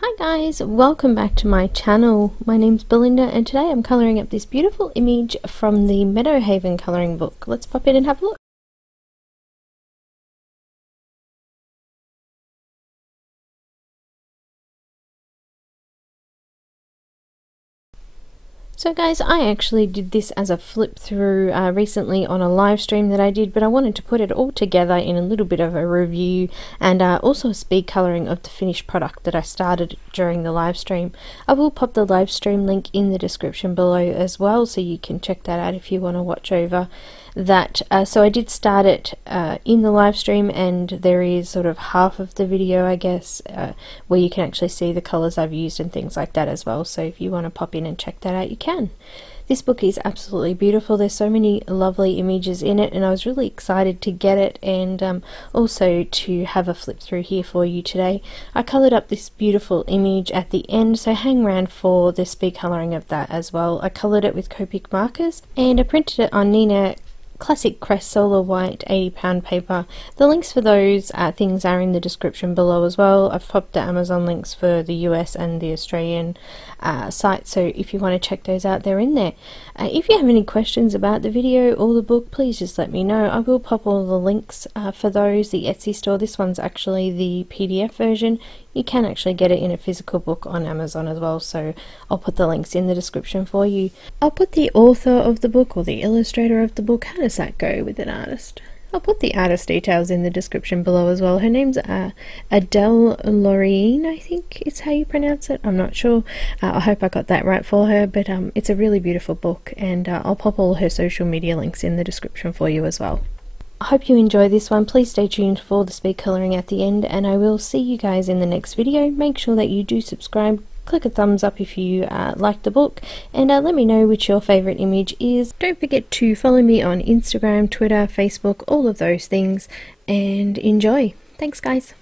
Hi guys, welcome back to my channel. My name's Belinda and today I'm colouring up this beautiful image from the Meadow Haven colouring book. Let's pop in and have a look. So guys, I actually did this as a flip through recently on a live stream that I did, but I wanted to put it all together in a little bit of a review and also a speed colouring of the finished product that I started during the live stream. I will pop the live stream link in the description below as well, so you can check that out if you want to watch over that. So I did start it in the live stream, and there is sort of half of the video, I guess, where you can actually see the colours I've used and things like that as well. So if you want to pop in and check that out, you can. This book is absolutely beautiful. There's so many lovely images in it, and I was really excited to get it and also to have a flip through here for you today. I coloured up this beautiful image at the end, so hang around for the speed colouring of that as well. I coloured it with Copic markers and I printed it on Neenah classic Crest solar white 80-pound paper. The links for those things are in the description below as well. I've popped the Amazon links for the US and the Australian site, so if you want to check those out, they're in there. If you have any questions about the video or the book, please just let me know. I will pop all the links for those. The Etsy store, this one's actually the PDF version. You can actually get it in a physical book on Amazon as well, so I'll put the links in the description for you. I'll put the author of the book or the illustrator of the book. How does that go with an artist? I'll put the artist details in the description below as well. Her name's Adele Lorienne, I think is how you pronounce it. I'm not sure. I hope I got that right for her, but it's a really beautiful book, and I'll pop all her social media links in the description for you as well. I hope you enjoy this one. Please stay tuned for the speed colouring at the end, and I will see you guys in the next video. Make sure that you do subscribe, click a thumbs up if you like the book, and let me know which your favourite image is. Don't forget to follow me on Instagram, Twitter, Facebook, all of those things, and enjoy. Thanks guys.